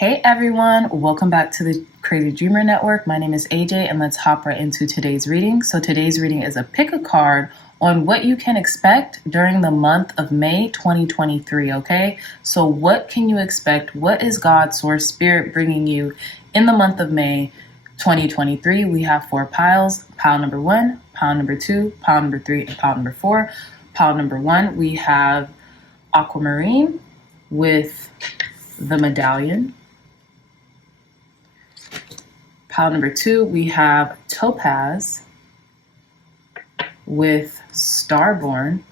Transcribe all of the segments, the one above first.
Hey everyone, welcome back to the Crazy Dreamer Network. My name is AJ and let's hop right into today's reading. So today's reading is a pick a card on what you can expect during the month of May 2023, okay? So what can you expect? What is God, Source, Spirit bringing you in the month of May 2023? We have 4 piles. Pile number 1, pile number 2, pile number 3, and pile number 4. Pile number 1, we have aquamarine with the medallion. Pile number 2, we have topaz with starborn.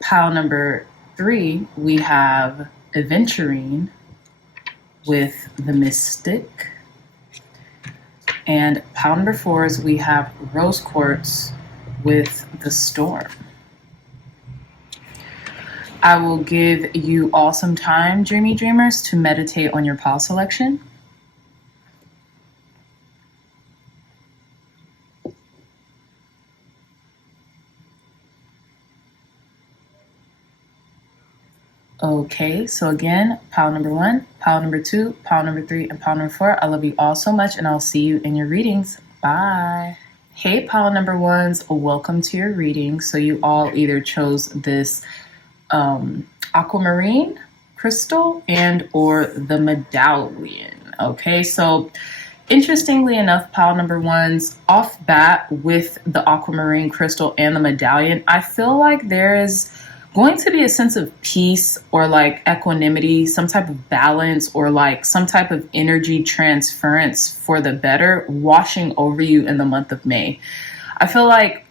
Pile number 3, we have aventurine with the mystic. And pile number 4 is we have rose quartz with the storm. I will give you all some time, dreamy dreamers, to meditate on your pile selection. Okay, so again, pile number 1, pile number 2, pile number 3, and pile number 4. I love you all so much, and I'll see you in your readings. Bye. Hey, pile number 1s, welcome to your reading. So you all either chose this aquamarine crystal and or the medallion. Okay, so interestingly enough, pile number 1's off bat with the aquamarine crystal and the medallion, I feel like there is going to be a sense of peace or like equanimity, some type of balance or like some type of energy transference for the better washing over you in the month of May. I feel like,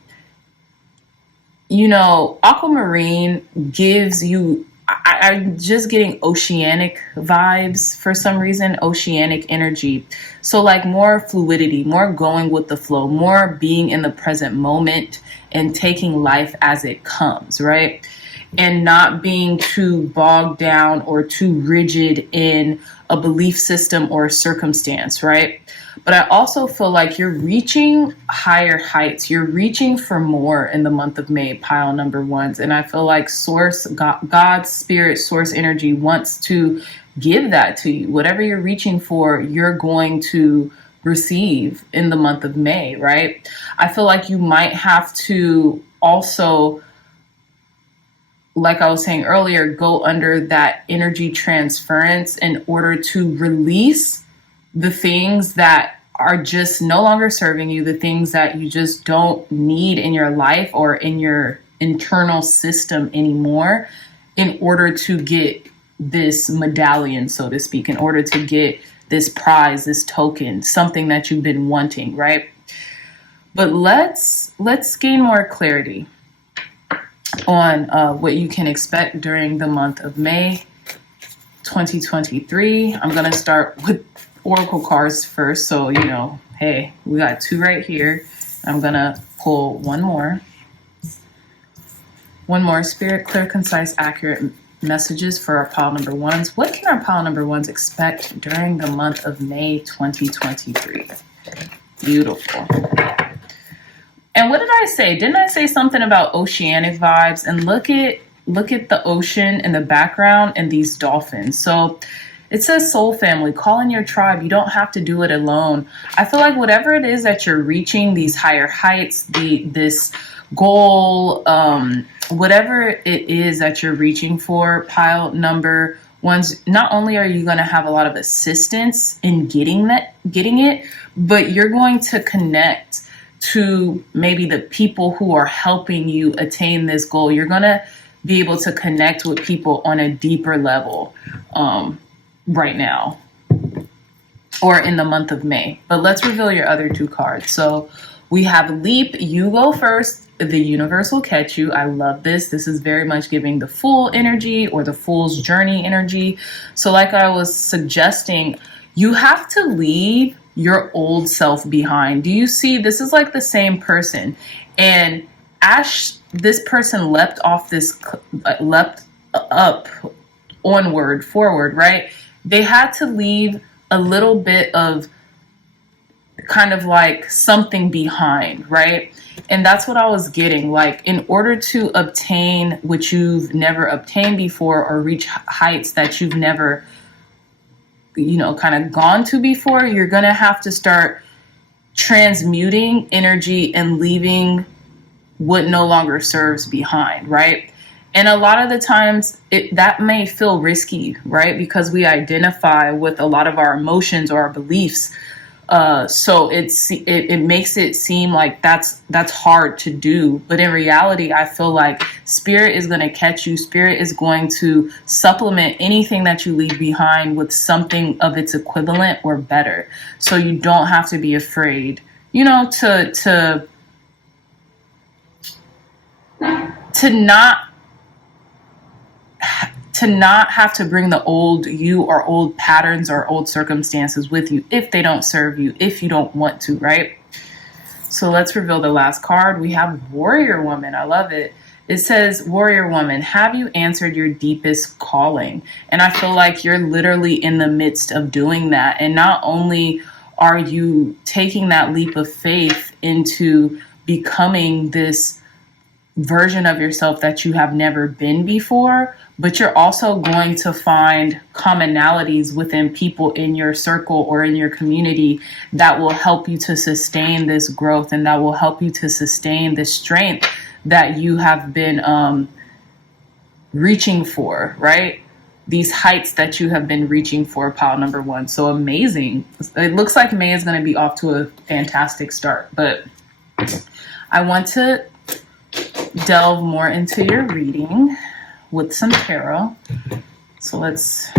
you know, aquamarine gives you, I'm just getting oceanic vibes for some reason, oceanic energy. So like more fluidity, more going with the flow, more being in the present moment and taking life as it comes, right? And not being too bogged down or too rigid in a belief system or a circumstance, right? But I also feel like you're reaching higher heights. You're reaching for more in the month of May, pile number 1s. And I feel like Source, God's Spirit, Source energy wants to give that to you. Whatever you're reaching for, you're going to receive in the month of May, right? I feel like you might have to also, like I was saying earlier, go under that energy transference in order to release the things that are just no longer serving you, the things that you just don't need in your life or in your internal system anymore, in order to get this medallion, so to speak, in order to get this prize, this token, something that you've been wanting, right? But let's gain more clarity on what you can expect during the month of May 2023. I'm going to start with Oracle cards first. So, you know, hey, we got 2 right here. I'm going to pull one more. Spirit, clear, concise, accurate messages for our pile number 1s. What can our pile number 1s expect during the month of May 2023? Beautiful. And what did I say? Didn't I say something about oceanic vibes? And look at the ocean in the background and these dolphins. So it says soul family, call in your tribe. You don't have to do it alone. I feel like whatever it is that you're reaching, these higher heights, this goal, whatever it is that you're reaching for, pile number 1s, not only are you going to have a lot of assistance in getting it, but you're going to connect to maybe the people who are helping you attain this goal. You're going to be able to connect with people on a deeper level right now or in the month of May. But let's reveal your other 2 cards. So we have Leap. You go first. The universe will catch you. I love this. This is very much giving the Fool energy or the Fool's journey energy. So like I was suggesting, you have to leave your old self behind. Do you see? This is like the same person. And as this person leapt up, onward, forward, right? They had to leave a little bit of kind of like something behind, right? And that's what I was getting. Like, in order to obtain what you've never obtained before, or reach heights that you've never, kind of gone to before, you're going to have to start transmuting energy and leaving what no longer serves behind, right? And a lot of the times that may feel risky, right? Because we identify with a lot of our emotions or our beliefs. So it makes it seem like that's hard to do. But in reality, I feel like spirit is going to catch you. Spirit is going to supplement anything that you leave behind with something of its equivalent or better. So you don't have to be afraid, to not have to bring the old you or old patterns or old circumstances with you if they don't serve you, if you don't want to, right? So let's reveal the last card. We have Warrior Woman. I love it. It says, Warrior Woman, have you answered your deepest calling? And I feel like you're literally in the midst of doing that. And not only are you taking that leap of faith into becoming this version of yourself that you have never been before, but you're also going to find commonalities within people in your circle or in your community that will help you to sustain this growth, and that will help you to sustain the strength that you have been reaching for, right? These heights that you have been reaching for, pile number one. So amazing. It looks like May is going to be off to a fantastic start, but I want to delve more into your reading with some tarot. So let's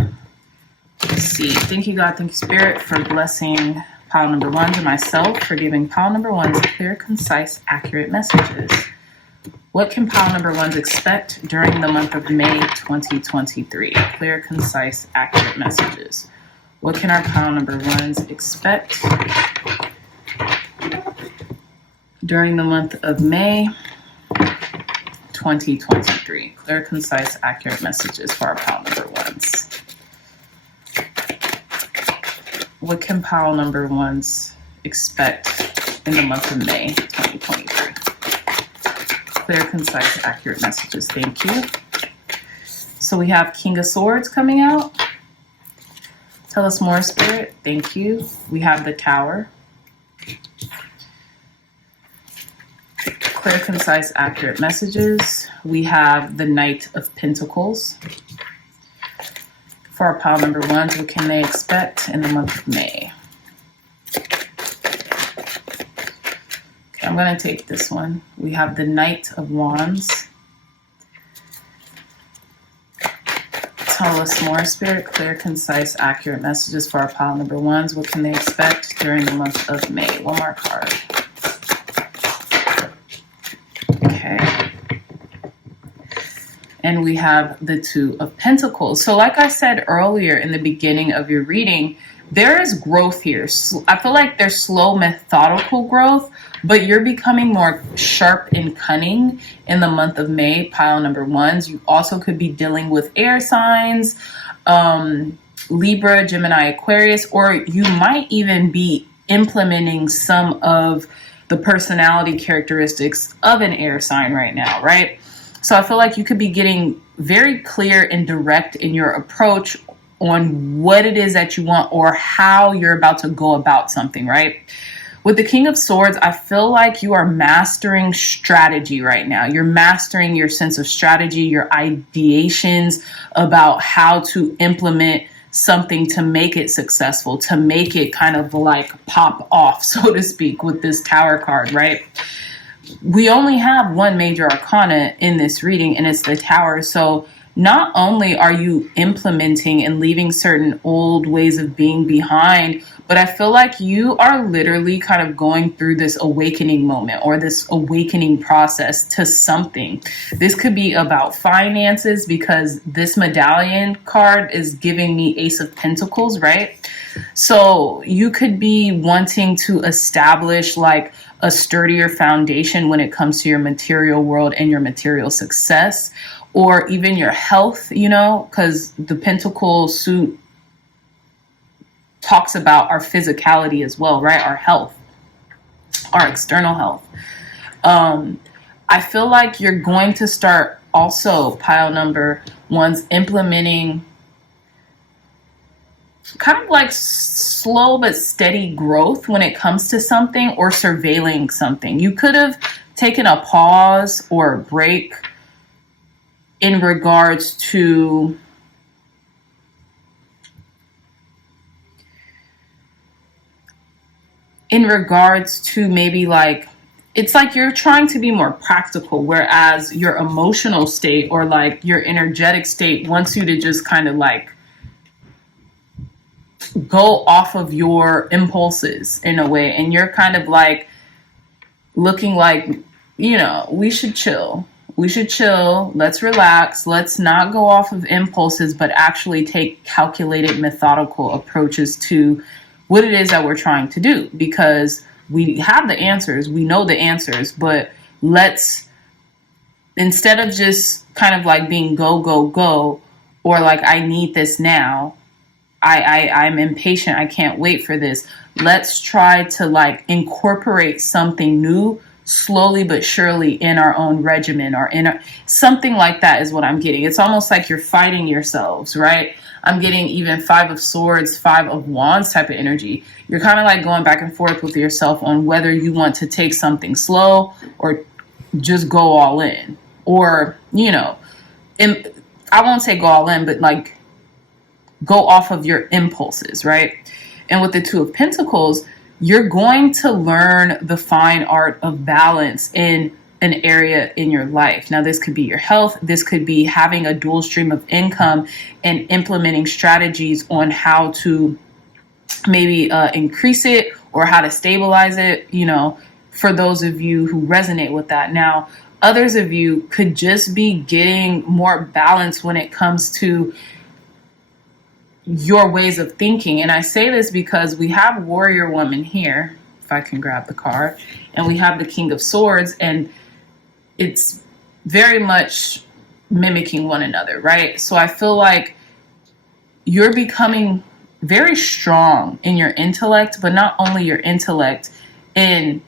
see. Thank you, God. Thank you, Spirit, for blessing pile number one, and myself for giving pile number one's clear, concise, accurate messages. What can pile number ones expect during the month of May 2023? Clear, concise, accurate messages. What can our pile number ones expect during the month of May 2023? Clear, concise, accurate messages for our pile number ones. What can pile number ones expect in the month of May 2023? Clear, concise, accurate messages. Thank you. So we have King of Swords coming out. Tell us more, Spirit. Thank you. We have the Tower. Clear, concise, accurate messages. We have the Knight of Pentacles. For our pile number ones, what can they expect in the month of May? Okay, I'm going to take this one. We have the Knight of Wands. Tell us more, Spirit. Clear, concise, accurate messages for our pile number ones. What can they expect during the month of May? One more card. Okay. And we have the Two of Pentacles. So like I said earlier in the beginning of your reading, there is growth here. I feel like there's slow, methodical growth, but you're becoming more sharp and cunning in the month of May, pile number ones. You also could be dealing with air signs, Libra, Gemini, Aquarius, or you might even be implementing some of the personality characteristics of an air sign right now, right? So I feel like you could be getting very clear and direct in your approach on what it is that you want or how you're about to go about something, right? With the King of Swords, I feel like you are mastering strategy right now. You're mastering your sense of strategy, your ideations about how to implement something to make it successful, to make it kind of like pop off, so to speak, with this Tower card, right? We only have one major arcana in this reading, and it's the Tower. So not only are you implementing and leaving certain old ways of being behind, but I feel like you are literally kind of going through this awakening moment or this awakening process to something. This could be about finances, because this medallion card is giving me Ace of Pentacles, right? So you could be wanting to establish like a sturdier foundation when it comes to your material world and your material success, or even your health, because the Pentacle suit talks about our physicality as well, right? Our health, our external health. I feel like you're going to start also, pile number ones, implementing kind of like slow but steady growth when it comes to something, or surveilling something. You could have taken a pause or a break in regards to maybe like, it's like you're trying to be more practical, whereas your emotional state or like your energetic state wants you to just kind of like go off of your impulses in a way. And you're kind of like looking like, you know, we should chill. Let's relax. Let's not go off of impulses, but actually take calculated, methodical approaches to what it is that we're trying to do, because we have the answers. We know the answers, but let's, instead of just kind of like being go, go, go, or like, I need this now. I'm impatient. I can't wait for this. Let's try to like incorporate something new slowly but surely in our own regimen, or something like that is what I'm getting. It's almost like you're fighting yourselves, right? I'm getting even 5 of Swords, 5 of Wands type of energy. You're kind of like going back and forth with yourself on whether you want to take something slow or just go all in, or, you know, and I won't say go all in, but like go off of your impulses, right? And with the 2 of Pentacles, you're going to learn the fine art of balance in an area in your life. Now, this could be your health. This could be having a dual stream of income and implementing strategies on how to maybe increase it or how to stabilize it, you know, for those of you who resonate with that. Now, others of you could just be getting more balance when it comes to your ways of thinking. And I say this because we have Warrior Woman here, if I can grab the card, and we have the King of Swords, and it's very much mimicking one another, right? So I feel like you're becoming very strong in your intellect, but not only your intellect, in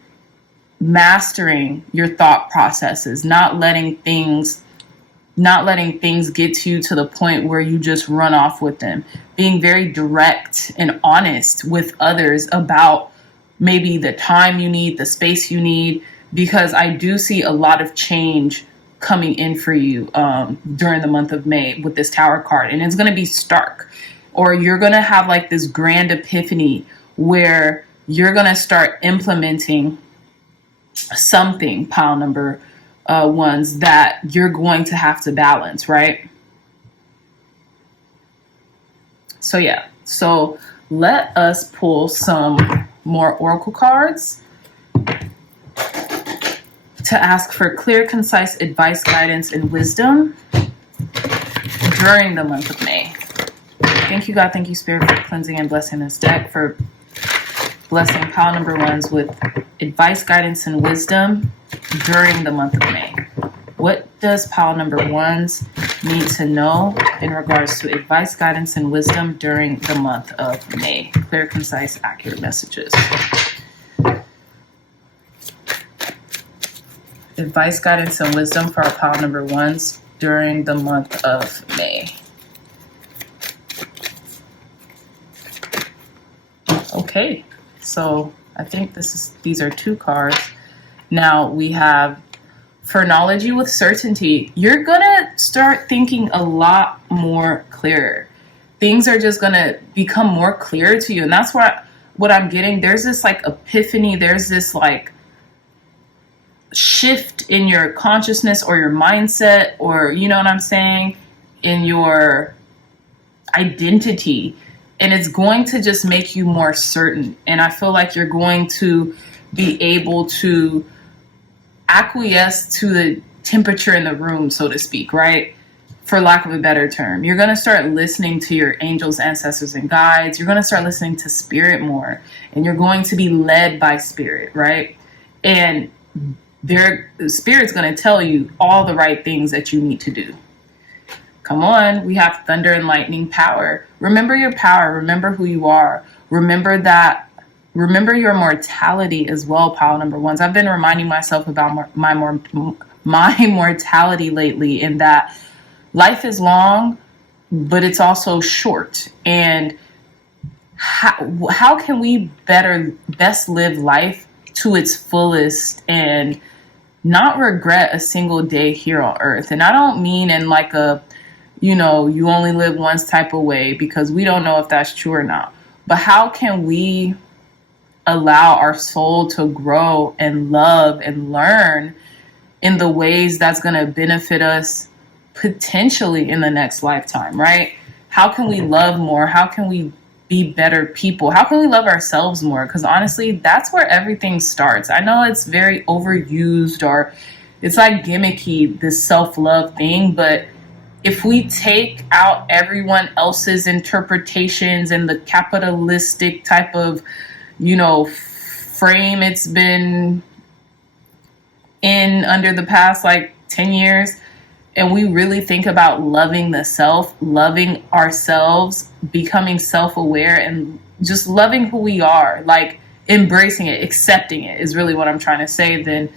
mastering your thought processes, not letting things get to you to the point where you just run off with them, being very direct and honest with others about maybe the time you need, the space you need, because I do see a lot of change coming in for you during the month of May with this Tower card. And it's going to be stark, or you're going to have like this grand epiphany where you're going to start implementing something, pile number ones, that you're going to have to balance, right? So yeah, so let us pull some more oracle cards to ask for clear, concise advice, guidance, and wisdom during the month of May. Thank you, God. Thank you, Spirit, for cleansing and blessing this deck, for blessing pile number ones with advice, guidance, and wisdom during the month of May. What does pile number ones need to know in regards to advice, guidance, and wisdom during the month of May? Clear, concise, accurate messages. Advice, guidance, and wisdom for our pile number ones during the month of May. Okay, so I think these are 2 cards. Now we have phrenology with certainty. You're gonna start thinking a lot more clearer. Things are just gonna become more clear to you, and that's what I'm getting. There's this like epiphany. There's this like shift in your consciousness or your mindset, or you know what I'm saying, in your identity, and it's going to just make you more certain. And I feel like you're going to be able to acquiesce to the temperature in the room, so to speak, right? For lack of a better term. You're going to start listening to your angels, ancestors, and guides. You're going to start listening to spirit more, and you're going to be led by spirit, right? And spirit's going to tell you all the right things that you need to do. Come on, we have thunder and lightning power. Remember your power. Remember who you are. Remember that, remember your mortality as well, pile number ones. I've been reminding myself about my mortality lately, in that life is long, but it's also short. And how can we best live life to its fullest and not regret a single day here on earth? And I don't mean in like a, you only live once type of way, because we don't know if that's true or not. But how can we allow our soul to grow and love and learn in the ways that's going to benefit us potentially in the next lifetime, right? How can we love more? How can we be better people? How can we love ourselves more? Because honestly, that's where everything starts. I know it's very overused, or it's like gimmicky, this self-love thing, but if we take out everyone else's interpretations and the capitalistic type of, frame it's been in under the past like 10 years, and we really think about loving the self, loving ourselves, becoming self-aware, and just loving who we are, like embracing it, accepting it is really what I'm trying to say, then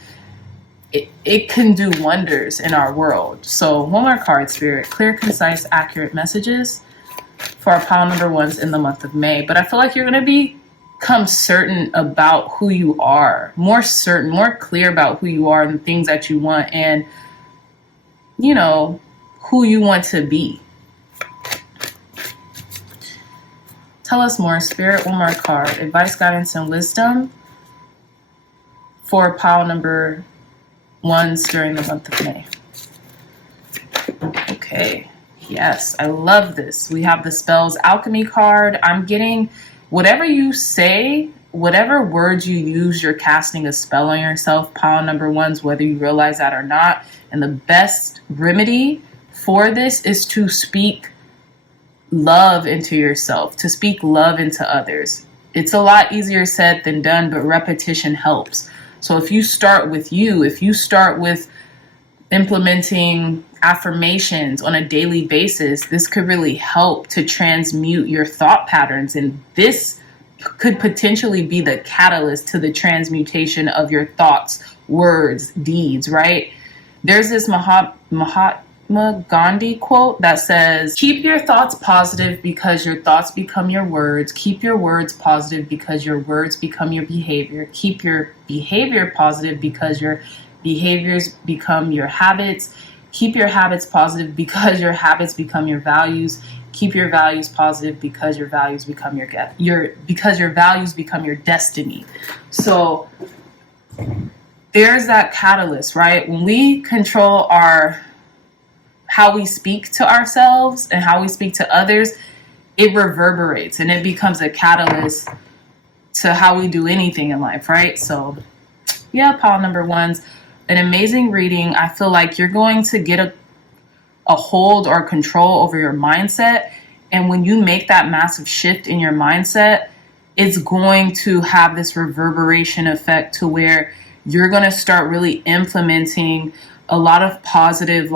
it can do wonders in our world. So one more card, Spirit. Clear, concise, accurate messages for our pile number ones in the month of May. But I feel like you're going to become certain about who you are, more certain, more clear about who you are and the things that you want, and who you want to be. Tell us more, Spirit. One more card. Advice, guidance, and wisdom for pile number ones during the month of May. Okay. Yes, I love this. We have the Spells Alchemy card. I'm getting whatever you say, whatever words you use, you're casting a spell on yourself, pile number ones, whether you realize that or not. And the best remedy for this is to speak love into yourself, to speak love into others. It's a lot easier said than done, but repetition helps. So if you start with if you start with implementing affirmations on a daily basis, this could really help to transmute your thought patterns. And this could potentially be the catalyst to the transmutation of your thoughts, words, deeds, right? There's this Mahatma Gandhi quote that says, keep your thoughts positive because your thoughts become your words. Keep your words positive because your words become your behavior. Keep your behavior positive because your behaviors become your habits. Keep your habits positive because your habits become your values. Keep your values positive because your values become your values become your destiny. So there's that catalyst, right? When we control how we speak to ourselves and how we speak to others, it reverberates and it becomes a catalyst to how we do anything in life, right? So yeah, pile number ones, an amazing reading. I feel like you're going to get a hold or control over your mindset. And when you make that massive shift in your mindset, it's going to have this reverberation effect to where you're going to start really implementing a lot of positive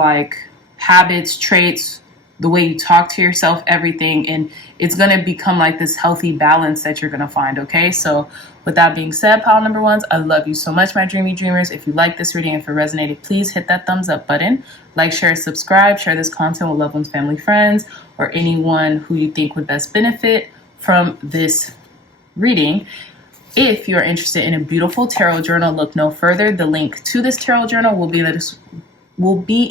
habits, traits, the way you talk to yourself, everything. And it's going to become like this healthy balance that you're going to find. Okay. So with that being said, pile number ones, I love you so much, my dreamy dreamers. If you like this reading, if it resonated, please hit that thumbs up button, like, share, subscribe, share this content with loved ones, family, friends, or anyone who you think would best benefit from this reading. If you're interested in a beautiful tarot journal, look no further. The link to this tarot journal will be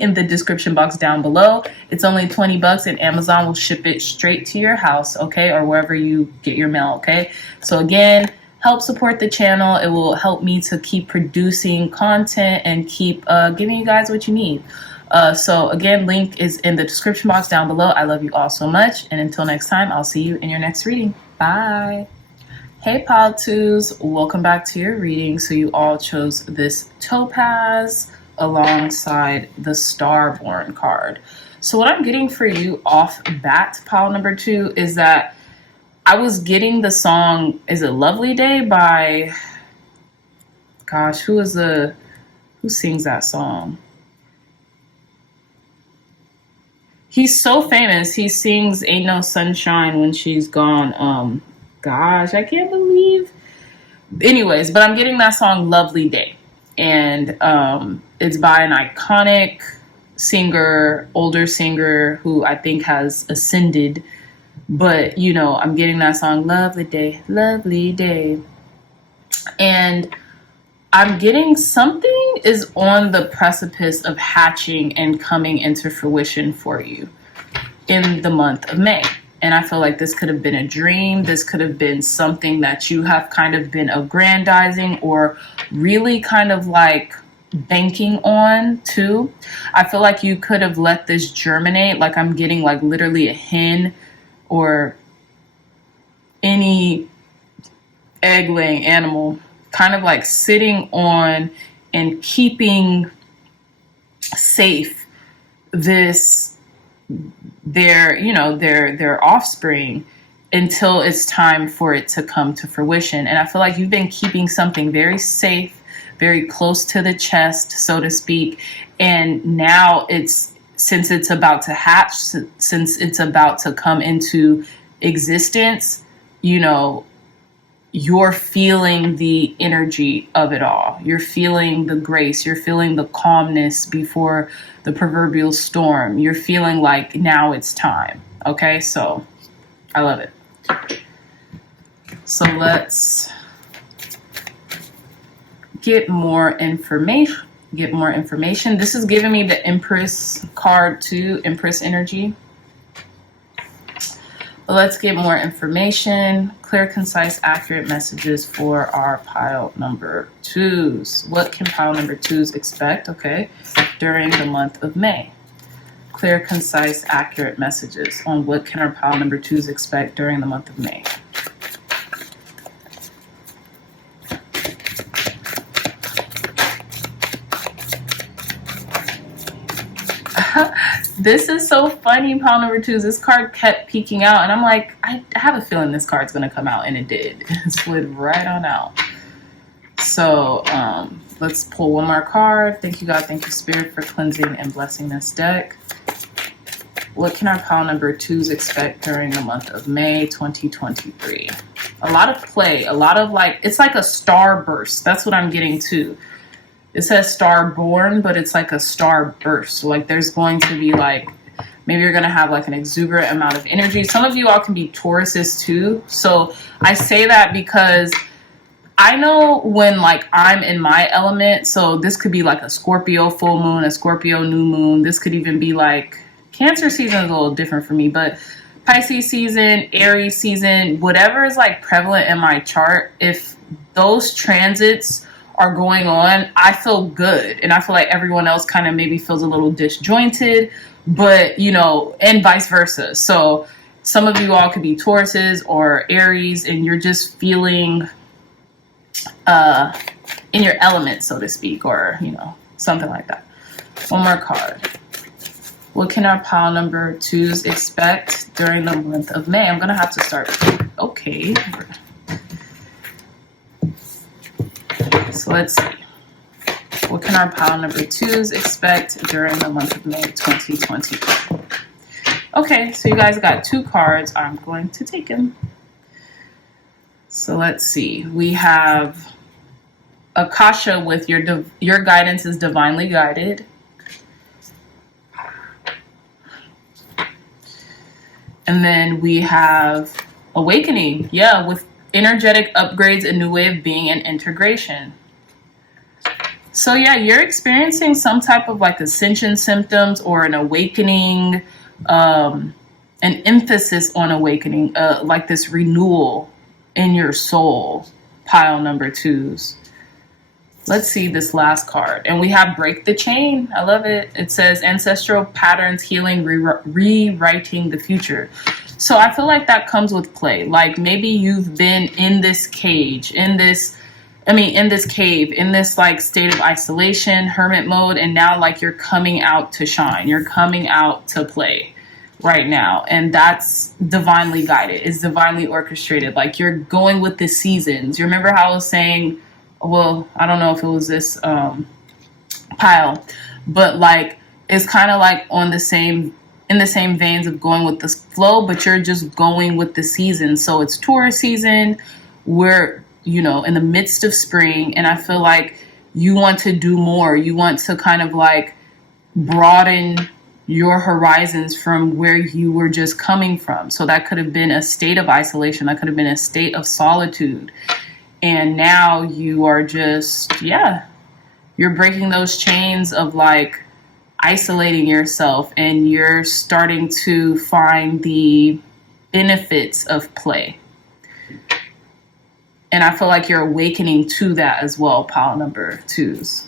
in the description box down below. It's only $20 and Amazon will ship it straight to your house, okay, or wherever you get your mail, okay? So again, help support the channel. It will help me to keep producing content and keep giving you guys what you need. So again, link is in the description box down below. I love you all so much. And until next time, I'll see you in your next reading. Bye. Hey, Pile 2s, welcome back to your reading. So you all chose this Topaz alongside the Starborn card. So what I'm getting for you off bat, pile number 2, is that I was getting the song, is it Lovely Day by, gosh, who sings that song? He's so famous. He sings Ain't No Sunshine When She's Gone. gosh, I can't believe. Anyways, but I'm getting that song Lovely Day. And it's by an iconic singer, older singer who I think has ascended. But, you know, I'm getting that song Lovely Day, Lovely Day. And I'm getting something is on the precipice of hatching and coming into fruition for you in the month of May. And I feel like this could have been a dream. This could have been something that you have kind of been aggrandizing or really kind of like banking on too. I feel like you could have let this germinate. Like I'm getting like literally a hen or any egg laying animal kind of like sitting on and keeping safe this their offspring until it's time for it to come to fruition. And I feel like you've been keeping something very safe, very close to the chest, so to speak. And now since it's about to hatch, since it's about to come into existence, you know, you're feeling the energy of it all. You're feeling the grace. You're feeling the calmness before the proverbial storm. You're feeling like now it's time. Okay, so I love it. So let's get more information. This is giving me the Empress card too, Empress energy. But let's get more information. Clear, concise, accurate messages for our pile number 2s. What can pile number 2s expect, okay, during the month of May? Clear, concise, accurate messages on what can our pile number 2s expect during the month of May. This is so funny, pile number 2s. This card kept peeking out, and I'm like, I have a feeling this card's going to come out, and it did. It slid right on out. So let's pull one more card. Thank you, God. Thank you, Spirit, for cleansing and blessing this deck. What can our pile number 2s expect during the month of May 2023? A lot of play, a lot of like, it's like a star burst. That's what I'm getting too. It says star born, but it's like a star burst. So like there's going to be like, maybe you're going to have like an exuberant amount of energy. Some of you all can be Tauruses too. So I say that because I know when like I'm in my element. So this could be like a Scorpio full moon, a Scorpio new moon. This could even be like Cancer season is a little different for me, but Pisces season, Aries season, whatever is like prevalent in my chart, if those transits are going on, I feel good. And I feel like everyone else kind of maybe feels a little disjointed, but you know, and vice versa. So some of you all could be Tauruses or Aries, and you're just feeling in your element, so to speak, or you know, something like that. One more card. What can our pile number 2s expect during the month of May? I'm gonna have to start. Okay. So let's see. What can our pile number 2s expect during the month of May 2020? Okay, so you guys got 2 cards. I'm going to take them. So let's see. We have Akasha with your guidance is divinely guided. And then we have Awakening. Yeah, with energetic upgrades, a new way of being, and integration. So yeah, you're experiencing some type of like ascension symptoms or an awakening, an emphasis on awakening, like this renewal in your soul, pile number 2s. Let's see this last card. And we have Break the Chain. I love it. It says ancestral patterns, healing, rewriting the future. So I feel like that comes with play. Like maybe you've been in this cage, in this cave, in this like state of isolation, hermit mode, and now like you're coming out to shine. You're coming out to play right now. And that's divinely guided. It's divinely orchestrated. Like you're going with the seasons. You remember how I was saying, well, I don't know if it was this pile, but like it's kind of like on the same in the same veins of going with the flow, but you're just going with the season. So it's tourist season. We're, in the midst of spring, and I feel like you want to do more. You want to kind of like broaden your horizons from where you were just coming from. So that could have been a state of isolation. That could have been a state of solitude. And now you are just, you're breaking those chains of like isolating yourself, and you're starting to find the benefits of play. And I feel like you're awakening to that as well, pile number 2s.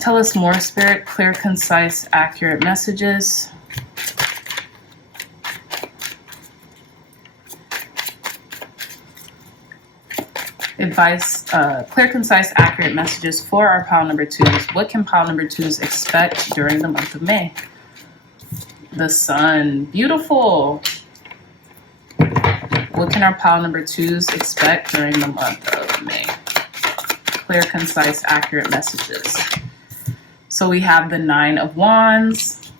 Tell us more, Spirit. Clear, concise, accurate messages. Advice, clear, concise, accurate messages for our pile number 2s. What can pile number 2s expect during the month of May? The sun. Beautiful. What can our pile number 2s expect during the month of May? Clear, concise, accurate messages. So we have the 9 of Wands.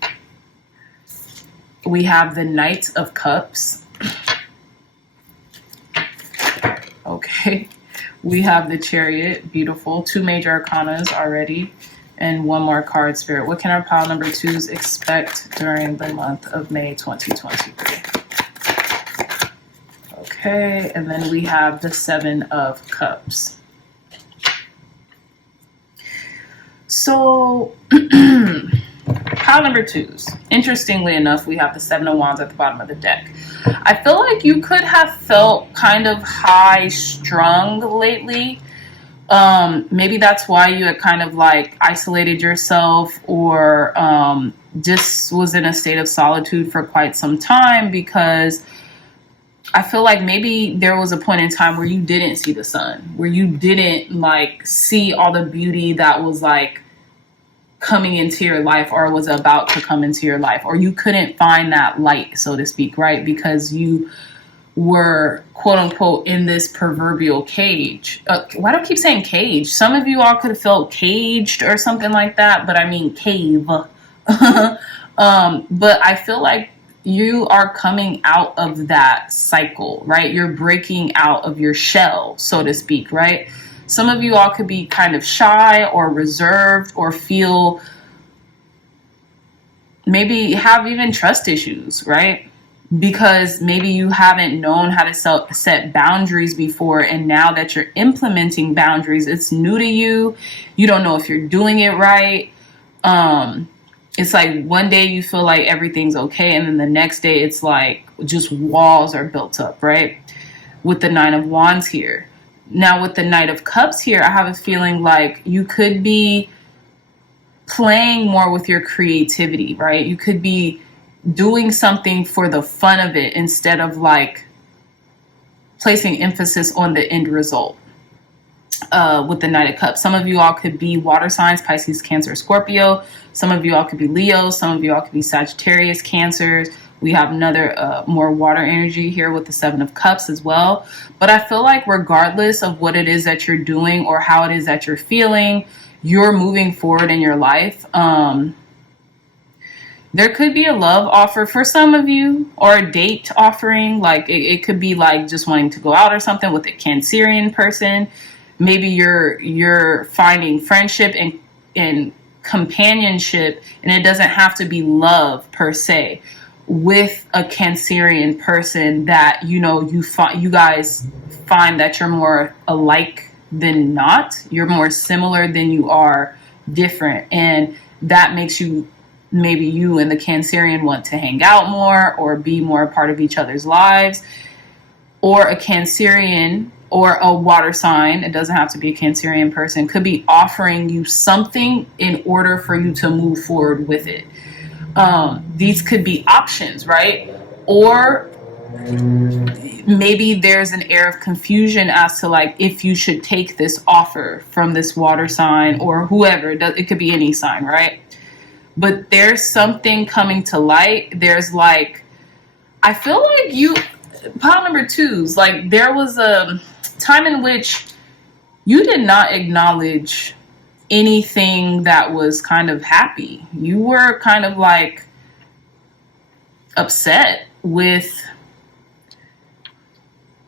We have the Knight of Cups. Okay. We have the Chariot. Beautiful. 2 major arcanas already. And 1 more card, Spirit. What can our pile number 2s expect during the month of May 2023? Okay. And then we have the 7 of Cups. So, pile number 2s. Interestingly enough, we have the 7 of Wands at the bottom of the deck. I feel like you could have felt kind of high-strung lately. Maybe that's why you had kind of like isolated yourself, or just was in a state of solitude for quite some time, because I feel like maybe there was a point in time where you didn't see the sun, where you didn't like see all the beauty that was like coming into your life, or was about to come into your life, or you couldn't find that light, so to speak, right? Because you were, quote unquote, in this proverbial cage. Why do I keep saying cage? Some of you all could have felt caged or something like that, but I mean cave. But I feel like you are coming out of that cycle, right? You're breaking out of your shell, so to speak, right? Some of you all could be kind of shy or reserved, or feel maybe have even trust issues, right? Because maybe you haven't known how to set boundaries before, and now that you're implementing boundaries, it's new to you. You don't know if you're doing it right. It's like one day you feel like everything's okay, and then the next day it's like just walls are built up, right? With the 9 of Wands here. Now with the Knight of Cups here, I have a feeling like you could be playing more with your creativity, right? You could be doing something for the fun of it, instead of like placing emphasis on the end result. With the Knight of Cups, some of you all could be water signs: Pisces, Cancer, Scorpio. Some of you all could be Leo. Some of you all could be Sagittarius, Cancers. We have another more water energy here with the 7 of Cups as well. But I feel like regardless of what it is that you're doing or how it is that you're feeling, you're moving forward in your life. There could be a love offer for some of you, or a date offering. Like it could be like just wanting to go out or something with a Cancerian person. Maybe you're finding friendship and companionship, and it doesn't have to be love per se, with a Cancerian person that you guys find that you're more alike than not. You're more similar than you are different, and that makes you, maybe you and the Cancerian want to hang out more or be more a part of each other's lives. Or a Cancerian or a water sign, it doesn't have to be a Cancerian person, could be offering you something in order for you to move forward with it. These could be options, right? Or maybe there's an air of confusion as to like if you should take this offer from this water sign or whoever. It could be any sign, right? But there's something coming to light. There's like, I feel like you, pile number 2s, like there was a time in which you did not acknowledge anything that was kind of happy. You were kind of like upset with,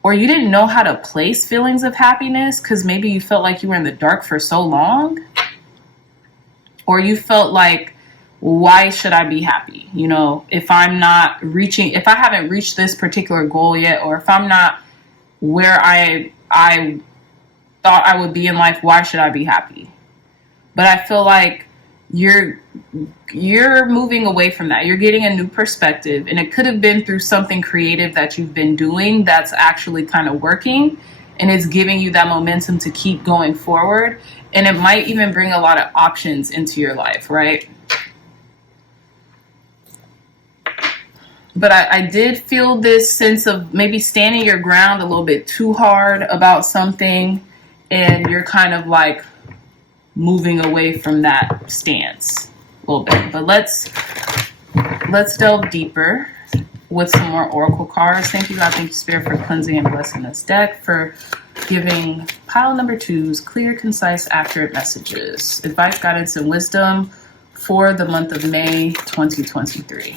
or you didn't know how to place feelings of happiness because maybe you felt like you were in the dark for so long, or you felt like, why should I be happy? You know, if I haven't reached this particular goal yet, or if I'm not where I thought I would be in life, why should I be happy? But I feel like you're moving away from that. You're getting a new perspective, and it could have been through something creative that you've been doing that's actually kind of working, and it's giving you that momentum to keep going forward. And it might even bring a lot of options into your life, right? But I did feel this sense of maybe standing your ground a little bit too hard about something, and you're kind of like moving away from that stance a little bit. But let's delve deeper with some more oracle cards. Thank you, God. Thank you, Spirit, for cleansing and blessing this deck, for giving pile number 2's clear, concise, accurate messages, advice, guidance, and wisdom for the month of May 2023.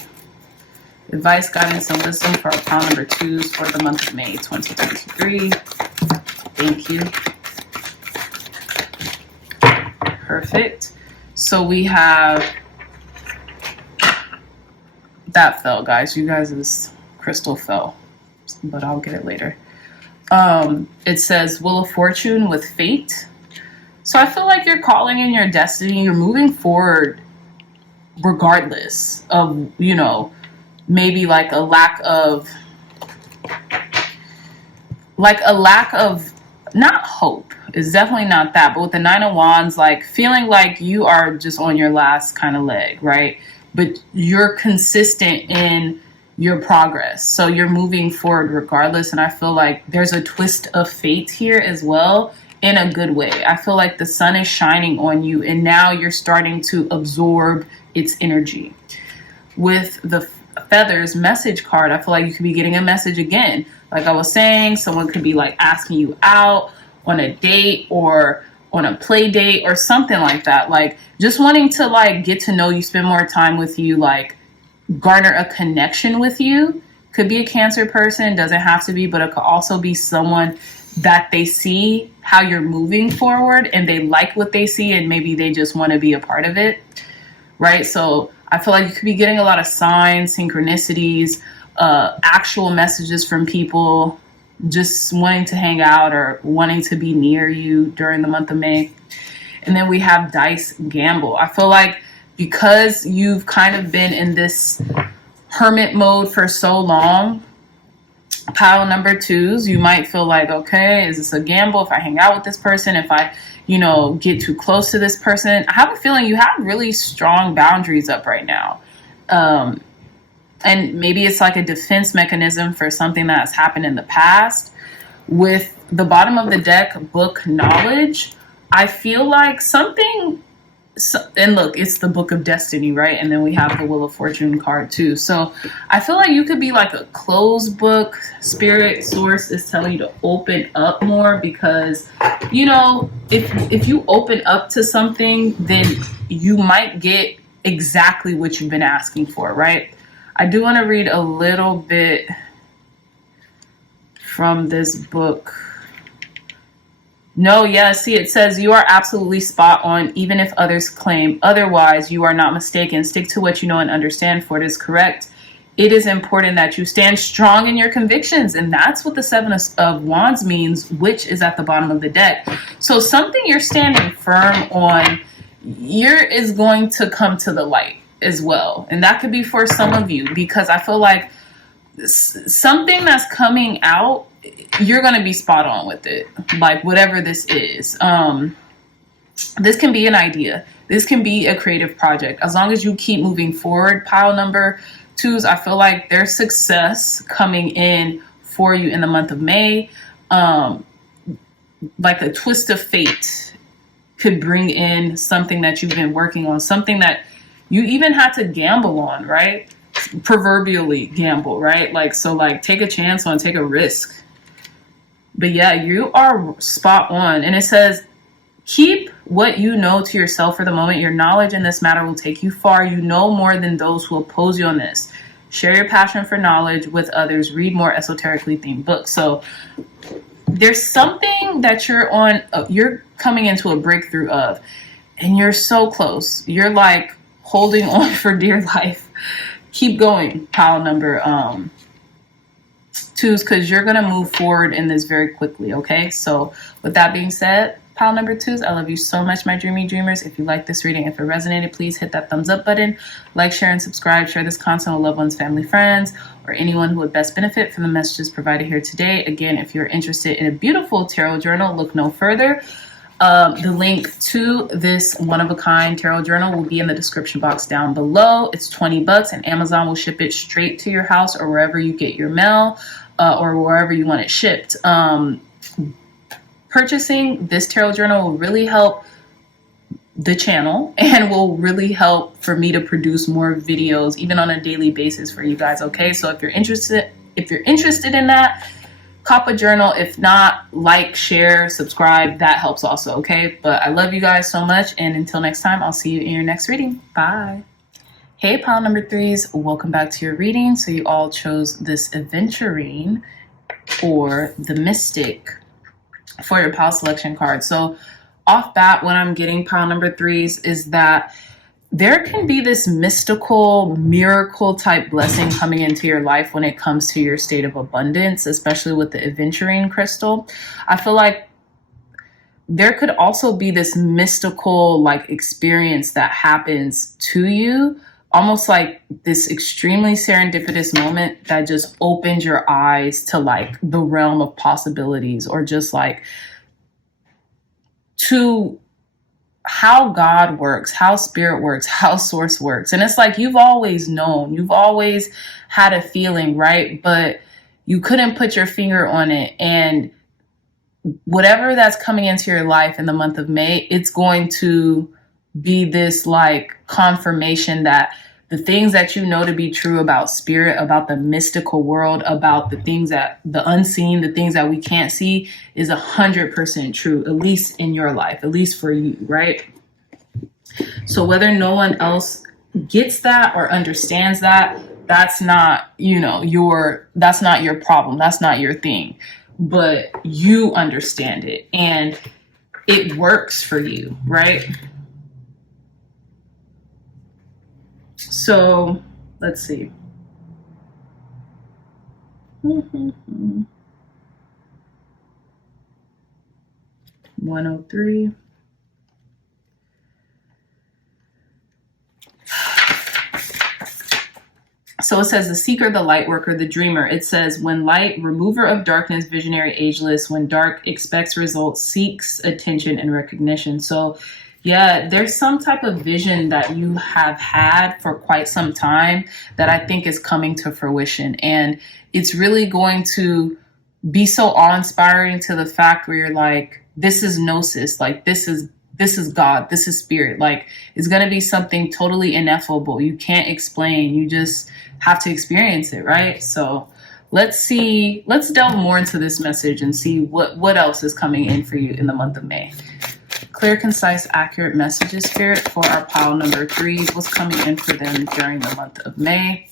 Advice, guidance, and wisdom for our pile number 2's for the month of May 2023. Thank you. Perfect. So we have, that fell, guys. You guys' crystal fell, but I'll get it later. It says Wheel of Fortune with fate. So I feel like you're calling in your destiny. You're moving forward regardless of, you know, maybe like a lack of not hope. It's definitely not that, but with the 9 of Wands, like feeling like you are just on your last kind of leg, right? But you're consistent in your progress, so you're moving forward regardless. And I feel like there's a twist of fate here as well, in a good way. I feel like the sun is shining on you, and now you're starting to absorb its energy. With the feathers message card, I feel like you could be getting a message again. Like I was saying, someone could be like asking you out on a date or on a play date or something like that. Like just wanting to like get to know you, spend more time with you, like garner a connection with you. Could be a Cancer person, doesn't have to be, but it could also be someone that they see how you're moving forward and they like what they see, and maybe they just want to be a part of it, right? So I feel like you could be getting a lot of signs, synchronicities, actual messages from people just wanting to hang out or wanting to be near you during the month of May. And then we have Dice Gamble. I feel like because you've kind of been in this hermit mode for so long, pile number 2's, you might feel like, okay, is this a gamble if I hang out with this person, if I, you know, get too close to this person? I have a feeling you have really strong boundaries up right now. And maybe it's like a defense mechanism for something that has happened in the past. With the bottom of the deck, book knowledge, I feel like something, and look, it's the Book of Destiny, right? And then we have the Wheel of Fortune card too. So I feel like you could be like a closed book. Spirit source is telling you to open up more, because, you know, if you open up to something, then you might get exactly what you've been asking for, right? I do want to read a little bit from this book. No, yeah, see, it says you are absolutely spot on, even if others claim otherwise. You are not mistaken. Stick to what you know and understand, for it is correct. It is important that you stand strong in your convictions, and that's what the 7 of Wands means, which is at the bottom of the deck. So something you're standing firm on, is going to come to the light as well. And that could be for some of you, because I feel like something that's coming out, you're going to be spot on with it. Like whatever this is, this can be an idea. This can be a creative project. As long as you keep moving forward, pile number 2's, I feel like there's success coming in for you in the month of May. Like a twist of fate could bring in something that you've been working on, something that you even had to gamble on, right? Proverbially gamble, right? Like, so like take a chance on, take a risk. But yeah, you are spot on. And it says, Keep what you know to yourself for the moment. Your knowledge in this matter will take you far. You know more than those who oppose you on this. Share your passion for knowledge with others. Read more esoterically themed books. So there's something that you're coming into a breakthrough of, and you're so close. You're like holding on for dear life. Keep going, pile number twos, because you're going to move forward in this very quickly, okay? So with that being said, pile number twos, I love you so much, my dreamy dreamers. If you like this reading, if it resonated, please hit that thumbs up button. Like, share, and subscribe. Share this content with loved ones, family, friends, or anyone who would best benefit from the messages provided here today. Again, if you're interested in a beautiful tarot journal, look no further. The link to this one-of-a-kind tarot journal will be in the description box down below. It's $20 and Amazon will ship it straight to your house or wherever you get your mail, or wherever you want it shipped. Purchasing this tarot journal will really help the channel and will really help for me to produce more videos even on a daily basis for you guys, okay? So if you're interested in that, cop a journal. If not, like, share, subscribe. That helps also, okay? But I love you guys so much, and until next time, I'll see you in your next reading. Bye. Hey, pile number threes, welcome back to your reading. So you all chose this Adventurine or the Mystic for your pile selection card. So off bat, what I'm getting, pile number threes, is that there can be this mystical miracle type blessing coming into your life when it comes to your state of abundance, especially with the Adventurine crystal. I feel like there could also be this mystical like experience that happens to you, almost like this extremely serendipitous moment that just opens your eyes to like the realm of possibilities, or just like to how God works, how spirit works, how source works. And it's like you've always known, you've always had a feeling, right? But you couldn't put your finger on it. And whatever that's coming into your life in the month of May, it's going to be this like confirmation that the things that you know to be true about spirit, about the mystical world, about the things that the unseen, the things that we can't see, is 100% true, at least in your life, at least for you, right? So whether no one else gets that or understands that, that's not, that's not your problem. That's not your thing, but you understand it and it works for you, right? So let's see. 103. So it says the seeker, the light worker, the dreamer. It says when light, remover of darkness, visionary, ageless, when dark expects results, seeks attention and recognition. So yeah, there's some type of vision that you have had for quite some time that I think is coming to fruition. And it's really going to be so awe-inspiring to the fact where you're like, this is gnosis, like this is God, this is spirit. Like it's going to be something totally ineffable. You can't explain. You just have to experience it, right? So let's delve more into this message and see what else is coming in for you in the month of May. Clear, concise, accurate messages, spirit, for our pile number threes. What's coming in for them during the month of May?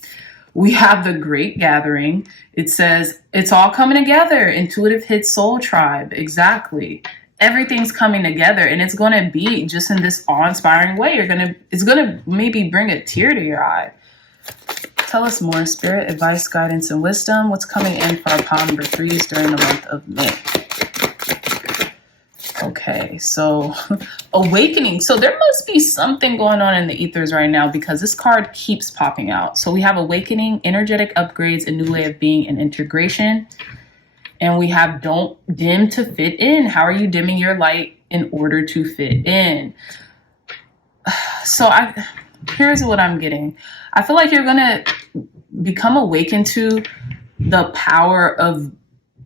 We have the Great Gathering. It says it's all coming together. Intuitive hits soul tribe. Exactly. Everything's coming together, and it's going to be just in this awe-inspiring way. It's going to maybe bring a tear to your eye. Tell us more, spirit, advice, guidance, and wisdom. What's coming in for our pile number threes during the month of May? Okay, so awakening. So there must be something going on in the ethers right now because this card keeps popping out. So we have awakening, energetic upgrades, a new way of being, and integration. And we have don't dim to fit in. How are you dimming your light in order to fit in? So here's what I'm getting. I feel like you're going to become awakened to the power of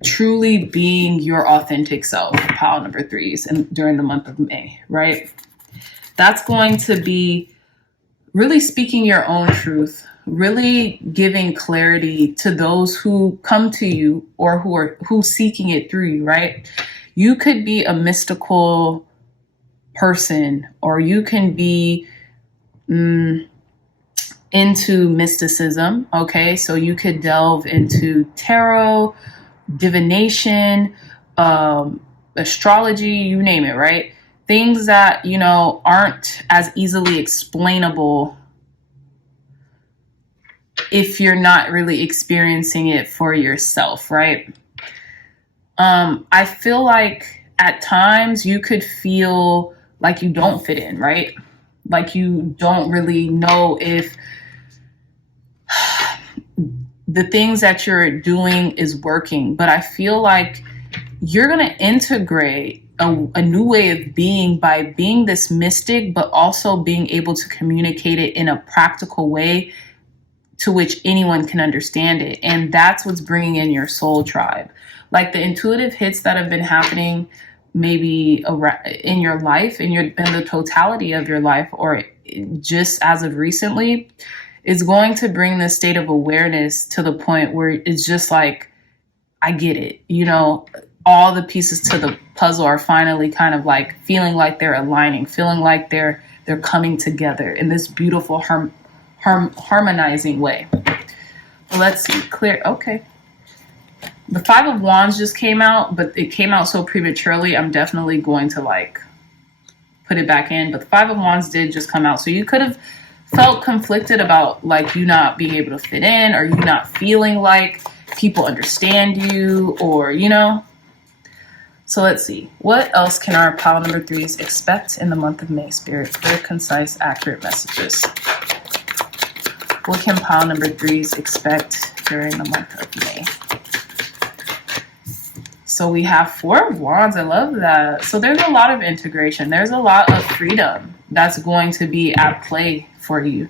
truly being your authentic self, pile number threes, and during the month of May, right? That's going to be really speaking your own truth, really giving clarity to those who come to you or who's seeking it through you, right? You could be a mystical person, or you can be into mysticism. Okay, so you could delve into tarot, divination, astrology, you name it, right? Things that, you know, aren't as easily explainable if you're not really experiencing it for yourself, right? I feel like at times you could feel like you don't fit in, right? Like you don't really know if the things that you're doing is working. But I feel like you're going to integrate a new way of being by being this mystic, but also being able to communicate it in a practical way to which anyone can understand it. And that's what's bringing in your soul tribe. Like the intuitive hits that have been happening maybe in your life, in the totality of your life, or just as of recently, is going to bring this state of awareness to the point where it's just like, I get it. You know, all the pieces to the puzzle are finally kind of like feeling like they're aligning, feeling like they're coming together in this beautiful harmonizing way. Let's see. Clear. Okay. The Five of Wands just came out, but it came out so prematurely. I'm definitely going to like put it back in. But the Five of Wands did just come out. So you could have felt conflicted about like you not being able to fit in, or you not feeling like people understand you, or, you know. So let's see. What else can our pile number 3s expect in the month of May? Spirit, clear, concise, accurate messages. What can pile number 3s expect during the month of May? So we have Four of Wands. I love that. So there's a lot of integration. There's a lot of freedom that's going to be at play for you,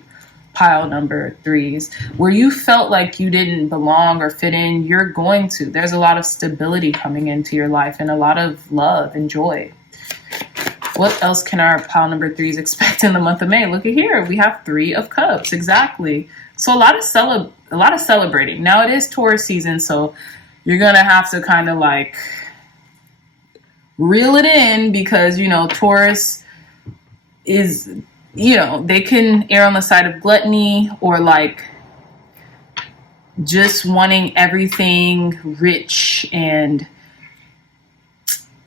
pile number 3s. Where you felt like you didn't belong or fit in, you're going to. There's a lot of stability coming into your life and a lot of love and joy. What else can our pile number 3s expect in the month of May? Look at here. We have 3 of Cups. Exactly. So a lot of celebrating. Now it is Taurus season, so you're going to have to kind of like reel it in, because, you know, Taurus is, you know, they can err on the side of gluttony, or like just wanting everything rich, and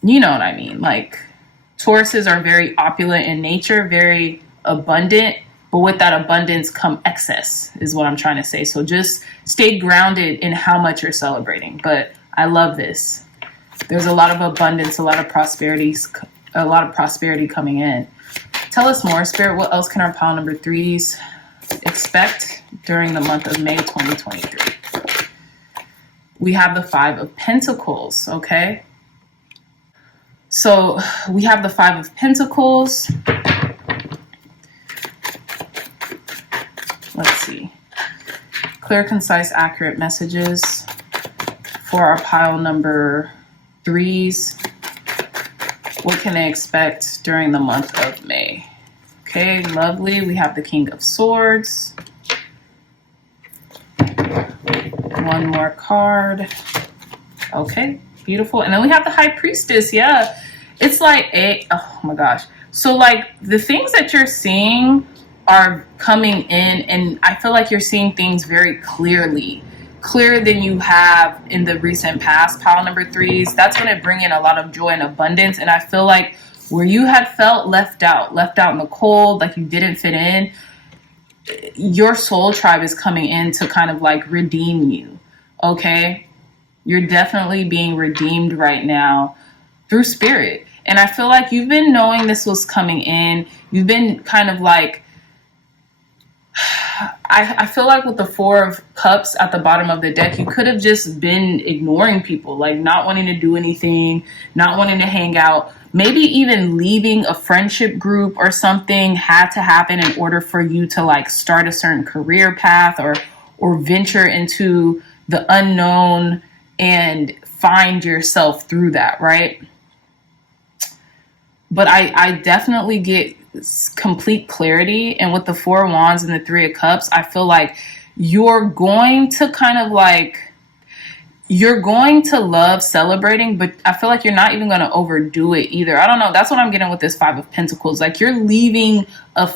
you know what I mean? Like Tauruses are very opulent in nature, very abundant, but with that abundance come excess, is what I'm trying to say. So just stay grounded in how much you're celebrating. But I love this. There's a lot of abundance, a lot of prosperity coming in. Tell us more, Spirit. What else can our pile number 3s expect during the month of May 2023? We have the 5 of Pentacles, okay? So we have the 5 of Pentacles. Let's see. Clear, concise, accurate messages for our pile number 3s. What can they expect during the month of May? Okay, lovely. We have the King of Swords. One more card. Okay, beautiful. And then we have the High Priestess. Yeah, it's like oh my gosh. So like the things that you're seeing are coming in, and I feel like you're seeing things very clearly, clearer than you have in the recent past, pile number 3s. That's going to bring in a lot of joy and abundance. And I feel like where you had felt left out in the cold, like you didn't fit in, your soul tribe is coming in to kind of like redeem you. Okay, you're definitely being redeemed right now through spirit. And I feel like you've been knowing this was coming in. You've been kind of like, I feel like with the 4 of Cups at the bottom of the deck, you could have just been ignoring people, like not wanting to do anything, not wanting to hang out. Maybe even leaving a friendship group or something had to happen in order for you to like start a certain career path, or venture into the unknown and find yourself through that, right? But I definitely get complete clarity. And with the 4 of Wands and the 3 of Cups, I feel like you're going to kind of like, you're going to love celebrating, but I feel like you're not even going to overdo it either. I don't know. That's what I'm getting with this Five of Pentacles. Like, you're leaving a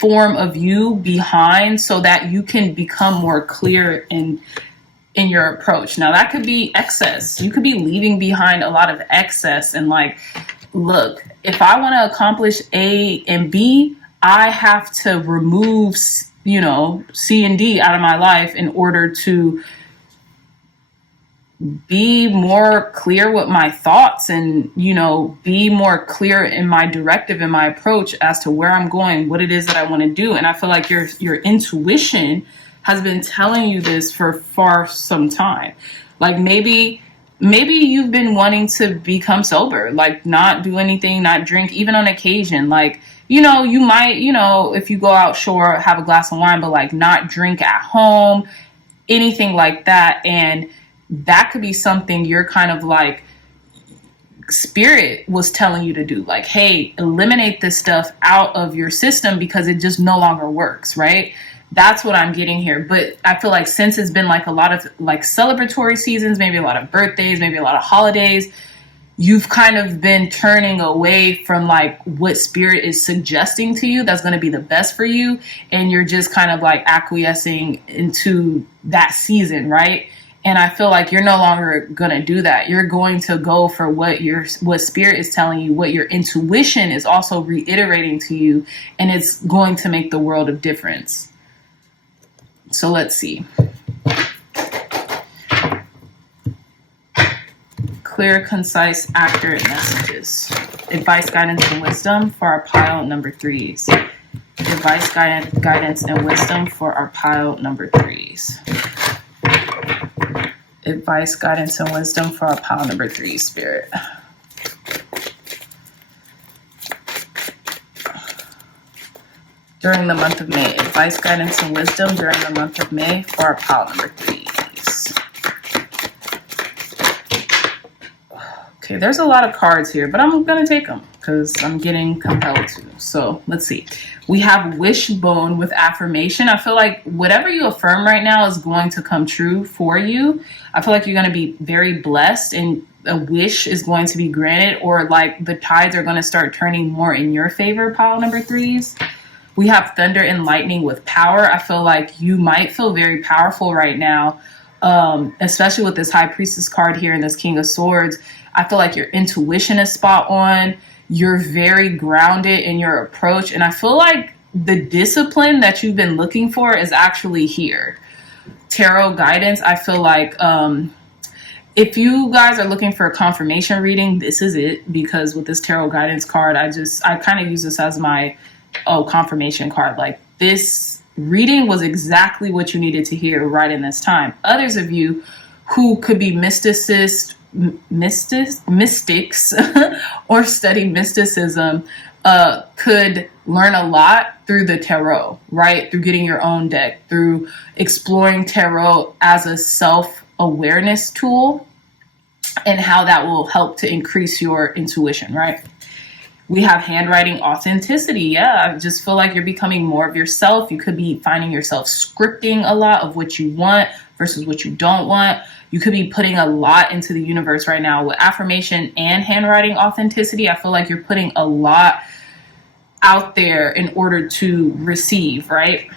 form of you behind so that you can become more clear in your approach. Now, that could be excess. You could be leaving behind a lot of excess and like, look, if I want to accomplish A and B, I have to remove, you know, C and D out of my life in order to be more clear with my thoughts and, you know, be more clear in my directive and my approach as to where I'm going, what it is that I want to do. And I feel like your intuition has been telling you this for some time. Like, maybe you've been wanting to become sober, like not do anything, not drink, even on occasion. Like, you know, you might, you know, if you go out, sure, have a glass of wine, but like not drink at home, anything like that. And that could be something you're kind of like, spirit was telling you to do. Like, hey, eliminate this stuff out of your system because it just no longer works, right? That's what I'm getting here. But I feel like since it's been like a lot of like celebratory seasons, maybe a lot of birthdays, maybe a lot of holidays, you've kind of been turning away from like what spirit is suggesting to you that's going to be the best for you. And you're just kind of like acquiescing into that season, right? And I feel like you're no longer going to do that. You're going to go for what spirit is telling you, what your intuition is also reiterating to you, and it's going to make the world of difference. So let's see. Clear, concise, accurate messages. Advice, guidance, and wisdom for our pile number 3s. Advice, guidance, and wisdom for our pile number 3s. Advice, guidance, and wisdom for our pile number 3, Spirit. During the month of May. Advice, guidance, and wisdom during the month of May for our pile number 3s. Okay, there's a lot of cards here, but I'm going to take them because I'm getting compelled to. So let's see. We have wishbone with affirmation. I feel like whatever you affirm right now is going to come true for you. I feel like you're going to be very blessed and a wish is going to be granted, or like the tides are going to start turning more in your favor, pile number 3s. We have thunder and lightning with power. I feel like you might feel very powerful right now, especially with this High Priestess card here and this King of Swords. I feel like your intuition is spot on. You're very grounded in your approach. And I feel like the discipline that you've been looking for is actually here. Tarot guidance, I feel like if you guys are looking for a confirmation reading, this is it. Because with this tarot guidance card, I kind of use this as my confirmation card. Like, this reading was exactly what you needed to hear right in this time. Others of you who could be mystics or study mysticism could learn a lot through the tarot, right? Through getting your own deck, through exploring tarot as a self-awareness tool, and how that will help to increase your intuition, right? We have handwriting authenticity. Yeah, I just feel like you're becoming more of yourself. You could be finding yourself scripting a lot of what you want versus what you don't want. You could be putting a lot into the universe right now with affirmation and handwriting authenticity. I feel like you're putting a lot out there in order to receive, right?